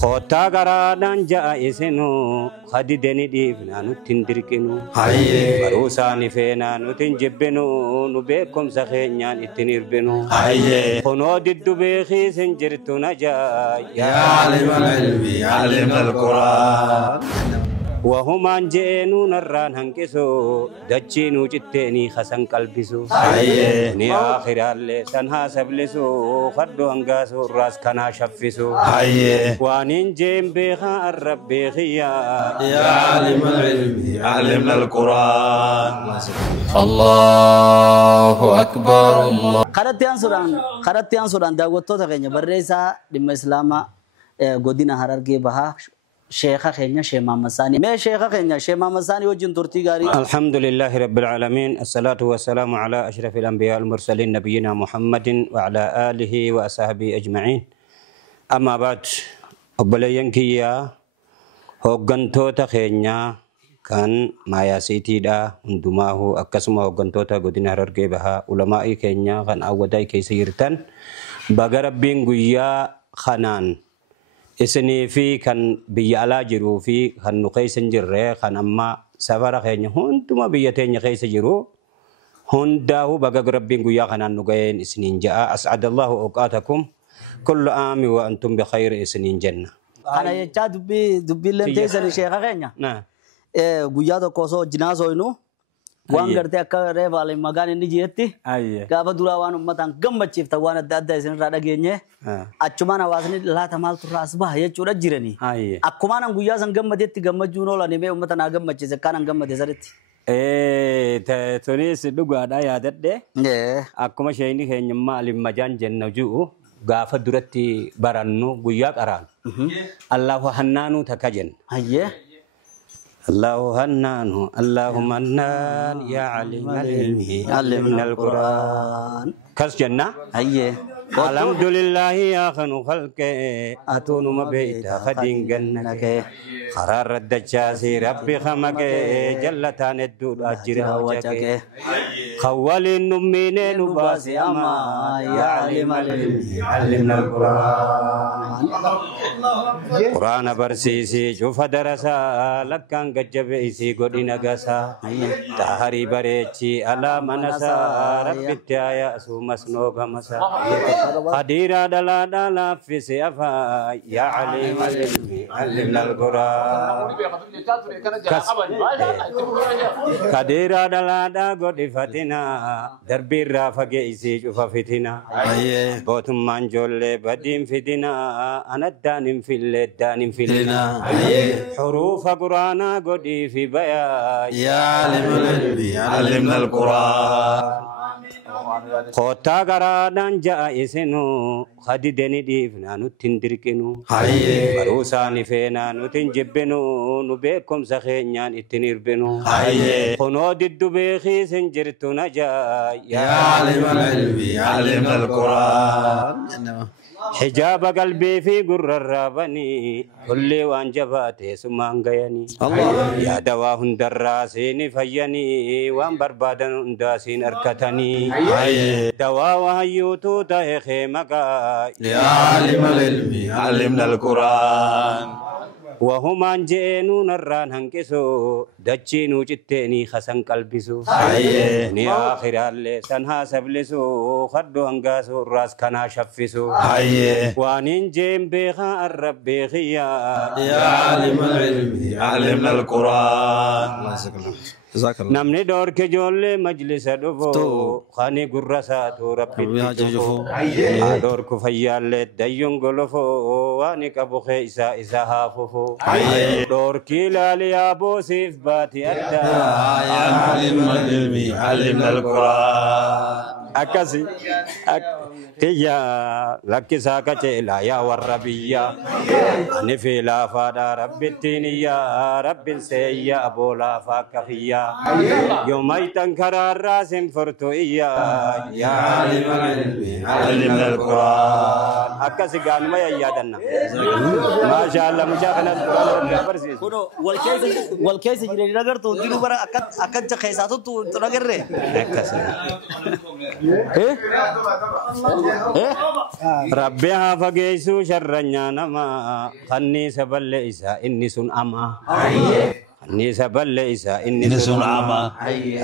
Kota garadan jaisenu khadi deni difna nutin dirkinu Hayye barusa ni fena nutin jibbenu nubekum sakhenyan itinirbenu Hayye kono diddu be khisen jirtu naja Ya alim al-ilmi alim al-Quran وهما جئنو نران هنكسو دجينو جتيني خسن قلبسو Hayye ني آخر اللي سنها سبلسو خدو هنغاسو راس كنا شفسو Hayye وانين جيم بيخا الرب بيخيا Ya alim al-ilmi alim al-Quran Allahu Akbar Allah Karatian Sudan daawwattoota keenya barreessaa dhimma Islaamaa godina Harargee Bahaa Sheekha keenya Sheekh Muhammad Sani. Mee Sheekha keenya Sheekh Muhammad Sani wajjin turtii gaarii. الحمد لله رب العالمين الصلاة والسلام على أشرف الأنبياء المرسلين نبينا محمد وعلى آله وأصحابه أجمعين أما بعد أبليين كيا هوغنتوتا خينيا kan maya sitida undumahu akkasuma hoggantota godina Harargee Bahaa ulamaa'ii keenya kan awwadaa keessa jirtan baga rabbiin guyyaa kanaan isinii fi kan biyya alaa jiruu fi kan nu keessa jirre kan amma safara keenya hunduma biyya teenya keessa jiru hundaahu baga rabbiin guyyaa kanaan nu ga'een isiniin ja'a as'adallahu awqaatakum kullu aami wa antum bi khayri isiniin jenna. Kana jechaa dubbiilleen teessan Sheekha keenya. Guyyaa tokko osoo wajjinaa sooynu waan gartee akka reefaalee magaan inni jiretti gaafa duraa waan uummataan gammachiifta waan adda addaa isinirraa dhageenye achumaan hawaasni laata maaltu irraa as baha jechuudha jiranii. Akkumaan guyyaa san gammadeetti gammachuun oolan mee uummata naa gammachiise akkaan gammade saditti. Tunis dhugaadhaa yaadadhe akkuma sheeyni keenya maaliin majaan jenna jiru gaafa duratti barannu guyyaa qaraan Allahu hannaanuu takka jenna. الله هنان اللهم هنان يا عليم العلم علمنا القرآن كس جنة الحمد لله يا خنو خلق أتون مبيتا خدين جنك قرار الدجاسي ربي خمك جلتان الدود أجر وجهك خوال النمين نباسي أما يا عليم العلم علمنا القرآن قرآن برسيسي شوف درسا لكان جبئسي قدي نغسا تهري بريتي على منسا ربي تايا سو مسنوغ مسا قديرا دلا دلا في سيفا يا عليم العلم علمنا القرآن قديرا دلا دا قدي فتنا دربي رافقي إسي شوف فتنا بوتم منجول بدين فتنا أنا الدانم في الدانم في لنا حروف قرآن قدي في بيا يا علم العلم علمنا القرآن Kota garadan jaisenu khadi deni difna nutin dirkinu Hayye barusa ni fena nutin jibbenu nubekum sakhenyan itinirbenu Hayye kono diddu be khisen jirtu naja Ya alim al-ilmi alimna al-Quran حجاب قلبي في قر الرابني كل وان جباتي سمان غياني يا دواهن دراسين فيني وان بربادن داسين اركتني دوا وهيوتو تاخي مكا يا علم العلم علمنا القرآن وهما جئنو نران هنكسو دجينو جتيني خسن قلبسو ني آخر اللي سنها سبلسو خدو هنغاسو راس كنا شفسو وانين جيم بيخا الرب بيخيا يا علم العلم علمنا القرآن نمني دور کے جولے مجلس دفو خانی گرساتو ربی تجفو دور کو فیالے دیون گلفو وانی کبو خیسا ایسا حاففو دور کی لالیا بو سیف باتی ادا يا علم العلم علمنا القرآن أكاسي تيا لك ساكا تلا يا وربيا نفي لا فادا رب التينيا رب السيا أبو لا فاكخيا يوم يتنكر الراسم فرتويا يا علم العلم علمنا القرآن أكاسي قال ما يادنا ما شاء الله مجاهنا القرآن برسيس كنو والكيس جري نجار تو دينو برا أكاد جخيساتو تو نجار ره أكاسي Rabbiha fageessu sharranya nama kanniisa balleeysa inni sun ama kanniisa balleeysa inni sun ama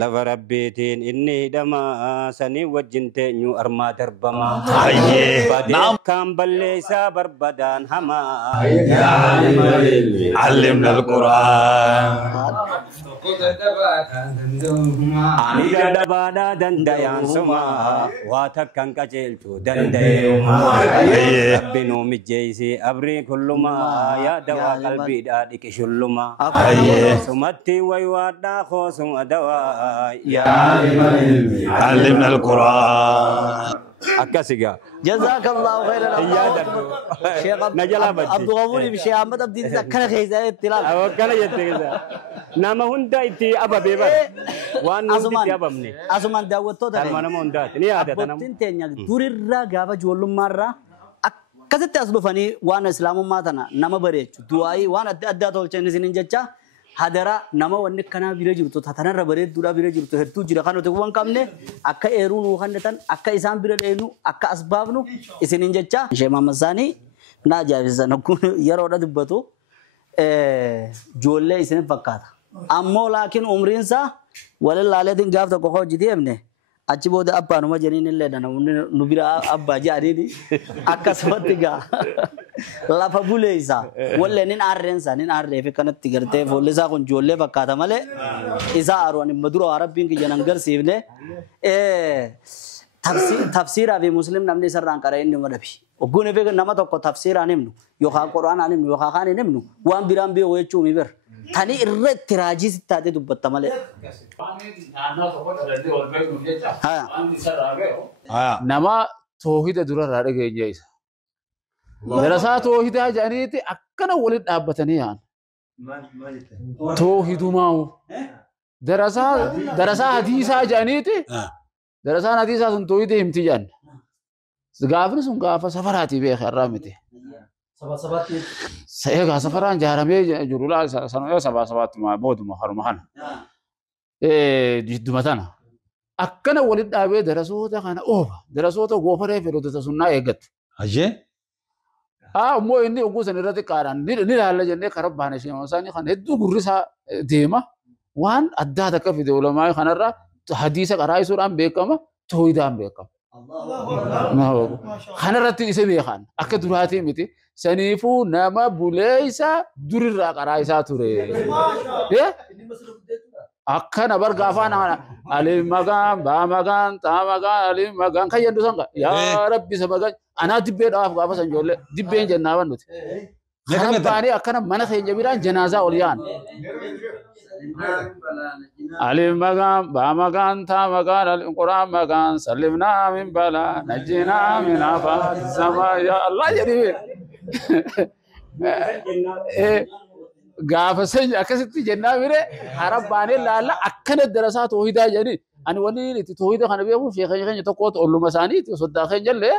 lafa rabbiitiin inni hidhama sanii wajjin teenyu armaa darbama badee kan balleeysa barbadaan hama علمنا القرآن Aniga dabada dandayaan suma watakkan qajeelchu danda'euma Rabbi nu mijjeeysi abrii kulluma yaada qalbiidhaa dhiqishulluma sumatti waywaadhaa koosun adawaa yaa علمنا القرآن akkasiga جزاك الله خيرا شيخ نجلا عبد الغفور بشيخ احمد عبد الدين كان خيزه اطلاع awakala jette kisa nama hunda itti ababe bar waan hundi itti abamne asuman daawwattoota Kalma nama hundaati ni yaadata nama abbootiin teenya durirraa gaafa ijoollummaarraa akkasitti as dhufanii waan islaamummaa tana nama bareechu du'aayii waan adda addaa tolchan isinin jecha hadara nama wanni kana bira jirtu tatanarra bareedduudha bira jirtu hedduu jira kan nuti waan qabne akka eeruu nu kannatan akka isaan bira dheenu akka asbaabnu isinin jecha Sheekh Muhammad Sani na jaabisan kun yeroodha dubbatu joolle isinin fakkaata ammoo laakiin umriinsa walillaaleen gaaf tokko hojii deemne achi booda abbaanuma jeniin illee nu bira abbaa jaadini akkasumatti gaa lafa buleessa wallee nin aarree fi kanatti gartee foollisaa kun joollee fakkaata malee isaa aaruun imma dura rabbiin kiyya nan garsiifne tafsiiraa fi muslim namni isarraan qara'ee inni madhabi ogguun fi nama tokko tafsiiraan himnu yookaan quraanaan himnu yookaan kaan hin himnu waan biraan biyya wayechuu mi bir tani irratti raajii sittaatee dubbatta malee. nama toohida durarraa dhageenya isa darasaa toohidaa jedhaniiti akkana walitti dhaabbatanii yaa'an toohidumaa'u darasaa hadiisaa jedhaniiti darasaan hadiisaa sun toohida himti jedhan gaafni sun gaafa safaraatii beeka irraa miti egaa safaraan jaaramee jiru sanoo sabaatuma booduma haruma kana jidduma tana akkana walitti dhaabee darasoota kana oofa darasoota goofaree fedhotota sunnaa eeggatu. Ajee? Ammoo inni oguu san irratti qaadhaan ni ilaalla jennee karaa baana ishee isaanii kan hedduu gurrisaa deema waan addaa takka fide ulamaa kanarraa hadiisa qaraayisuudhaan beekama toohidaan beekama. Kanarratti isa beekan akka duraatii miti saniifuu nama buleessa durirraa qaraayisaa ture. Akkana barga afaan alim magaan ba magaan ta magaan alim magaan kan yendu sanga ya rabbi samagaan ana dibbe daaf gaafa san jolle dibbeen jennaaban nuti kan baani akkana mana keenya biraan janaaza oliyaan alim magaan ba magaan ta magaan alim quraan magaan salimna min bala najina min afa sama ya allah jadi gaafa sanya akkasitti jennaa bire harabbaanee laalla akkana darasaa toohidaa jedhani ani wanni itti toohida kana beeku sheekha keenya tokkotu olluma isaaniiti soddaa keenya illee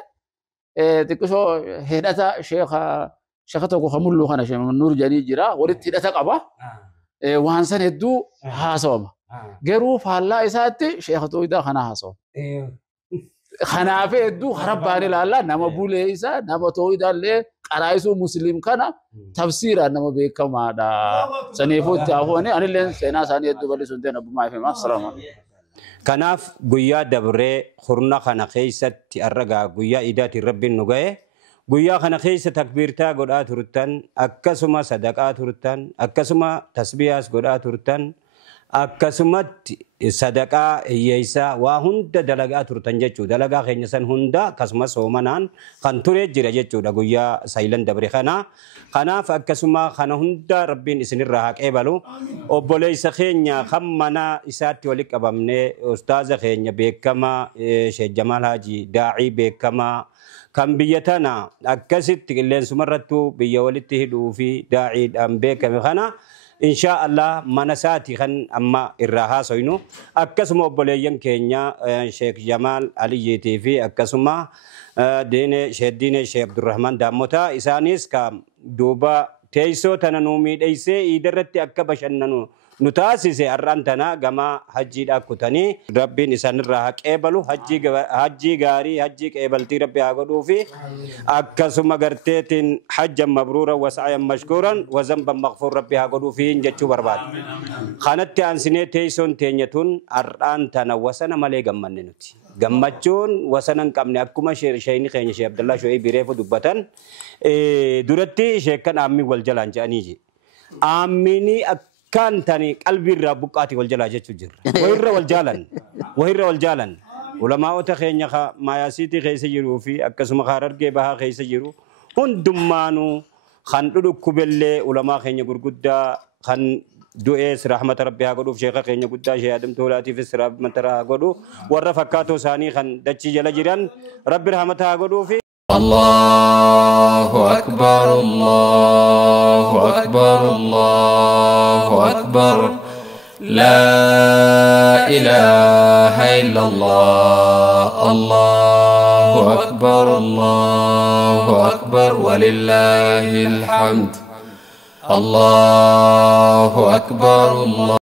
xiqqishoo hidhata sheekha tokko kamullu kana sheekh nuur jedhanii jira walitti hidhata qaba waan san hedduu haasawama garuu faallaa isaatti sheekha toohidaa kana haasawama kanaaf hedduu harabbaanee laalla nama bulee isaa nama toohidaa illee qaraayisuu muslim kana tafsiiraan nama beekamaadha saniifuu itti hafuuni anillee seenaa isaanii hedduu bal'isuun ta'e abbummaa ifeema assalaamu alaykum. Kanaaf guyyaa dabree hurna kana keessatti arragaa guyyaa idaatiin rabbiin nu ga'e guyyaa kana keessa takbiirtaa godhaa turtan akkasuma sadaqaa turtan akkasuma tasbiyaas godhaa turtan akkasumatti sadaqaa hiyyeessaa waa hunda dalagaa turtan jechuudha. Dalagaa keenya san hunda akkasumas soomanaan kan ture jira jechuudha guyyaa saayilan dabre kana. Kanaaf akkasuma kana hunda rabbiin isinirraa haa qeebalu. Obboleessa keenya kan mana isaatti walitti qabamnee ustaaza keenya beekamaa Sheekh Jamaal Haaji daa'ii beekamaa kan biyya tana akkasitti qilleensumarrattuu biyya walitti hidhuu fi daa'iidhaan beekame kana. Inshaallah mana saati kan amma irraa haasoynu akkasuma obboleeyyan keenya Sheekh Jamaal Aliyyiitii fi akkasuma Sheekh Abdurrahman Daammotaa isaanis ka duuba teessoo tana nuu miidheessee iidarratti akka bashannanu نتاسس الرانتنا جما حجي أكتني ربي نسان الرهق قبلوا حجي غاري حجي قبلتي ربي أقولوا في أكسم قرتيت حجا مبرورا وسعيا مشكورا وذنبا مغفور ربي أقولوا في جتشو برباد خانت أنسنة تيسون تينيتون الرانتنا وسنا ملي جمننتي جمّجون وسنا كمني أكما شيني خيني شيء عبد الله شوي بيرفو دبتان درتي شيكان أمي والجلان جانيجي أميني كان تاني قلبي ربكاتي والجلاجة تجر وهير والجالن ولما أتخيل يخا ما يسيتي خيس يرو في أكسم خارر جبها خيس يرو هندمانو خندو كبلة ولما خين يقرقدا خن دوئس رحمة ربي هاقولو شيخا خين يقدا شيء آدم تولاتي في السراب مترا هاقولو ورفقاتو ساني خن دتشي جلا جيران ربي رحمة هاقولو في الله أكبر الله أكبر الله أكبر لا إله إلا الله الله أكبر الله أكبر ولله الحمد الله